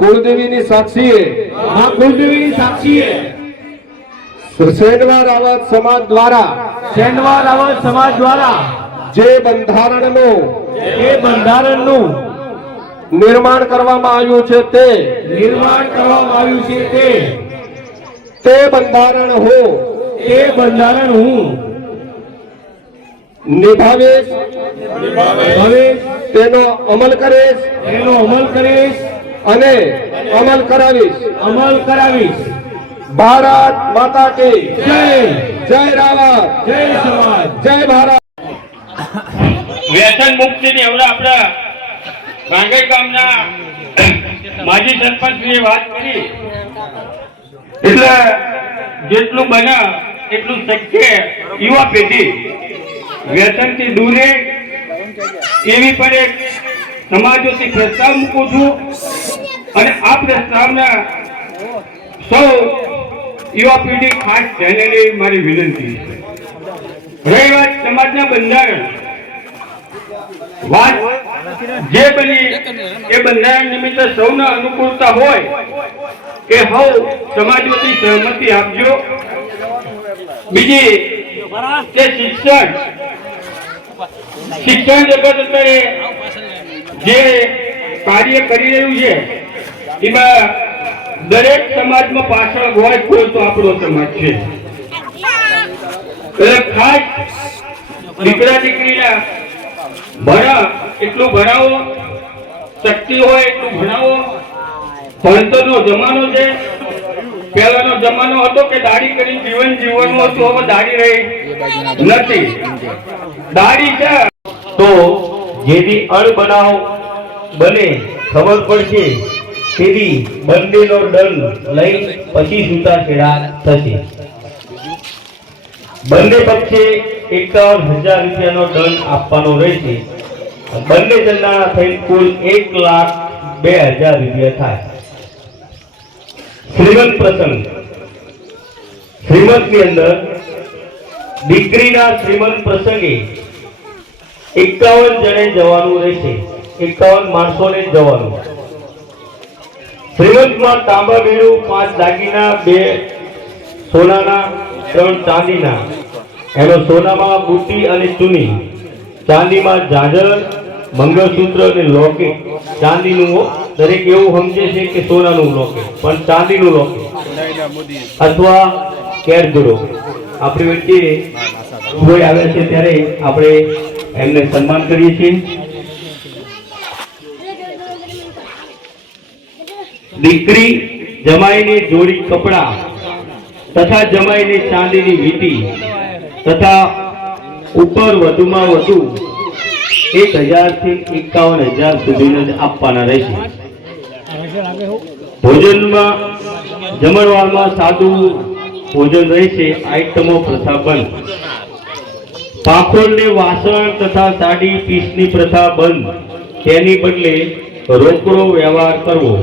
કુળદેવીની સાક્ષીએ સેનવા રાવત સમાજ દ્વારા જે બંધારણનું નિર્માણ કરવામાં આવ્યું છે તે બંધારણ હું નિભાવીશ, તેનો અમલ કરીશ અને અમલ કરાવીશ। ભારત માતા કી જય, જય રાવત, જય સમાજ, જય ભારત। વ્યસન મુક્તિની હવે આપણા વાંગડ ગામના માજી સરપંચની વાત કરી એટલે જેટલું બને એટલું શક્ય યુવા પેઢી વ્યસનથી દૂર રહે એવી પણ એક સમાજોથી પ્રસ્તાવ મૂકું છું અને આ પ્રસ્તાવના સૌ યુવા પેઢી ખાસ ધ્યાને લેવી મારી વિનંતી છે। રહી વાત સમાજના બંધારણ વાત જે બની એ બંધારણ નિમિત્તે સૌના અનુકૂળતા હોય એ સૌ સમાજોથી સહમતિ આપજો। બીજી કે શિક્ષણ જગત અત્યારે જે કાર્ય કરી રહ્યું છે એમાં દરેક સમાજમાં પાછળ હોય કોઈ તો આપણો સમાજ છે। ખાસ દીકરા દીકરીના એટલું ભણાવો, શક્તિ હોય એટલું ભણાવો। ભણતરનો જમાનો છે। પહેલાનો જમાનો હતો કે દાઢી કરી જીવન જીવવાનું હતું, હવે દાઢી રહી નથી। દાઢી છે તો જેથી અણબનાવ બને ખબર પડશે તેથી બંનેનો દંડ લઈ પછી છૂટાછેડા થશે। બંને પક્ષે 51,000 રૂપિયાનો દંડ આપવાનો રહેશે। બંને જણના થઈ કુલ 1,02,000 રૂપિયા થાય। શ્રીમંત પ્રસંગ શ્રીમંતની અંદર દીકરીના શ્રીમંત પ્રસંગે 51 જણે જવાનું રહેશે। 51 માણસોને જવાનું। શ્રીમંતમાં તાંબા બેડું, 5 દાગીના, 2 સોનાના, 3 ચાંદીના। એનો સોનામાં બુટ્ટી અને ચૂની, ચાંદીમાં ઝાંઝર, મંગળસૂત્ર અને લોકેટ। ચાંદીનું દરેક એવું સમજે છે કે સોનાનું લોકેટ, પણ ચાંદીનું લોકેટ અથવા કેરજોડો। આપણી વચ્ચે કોઈ આવે છે ત્યારે આપણે એમને સન્માન કરીએ છીએ। દીકરી જમાઈને જોડી કપડા તથા જમાઈને ચાંદીની વીંટી તથા ઉપર વધુમાં વધુ 1,000 થી 51,000 સુધીના આપવાના રહેશે। ભોજનમાં જમણવારમાં સાદું ભોજન રહેશે। આઈટમો પ્રથા બંધ। પાંખોળને વાસણ તથા સાડી પીસની પ્રથા બંધ। તેની બદલે રોકડો વ્યવહાર કરવો।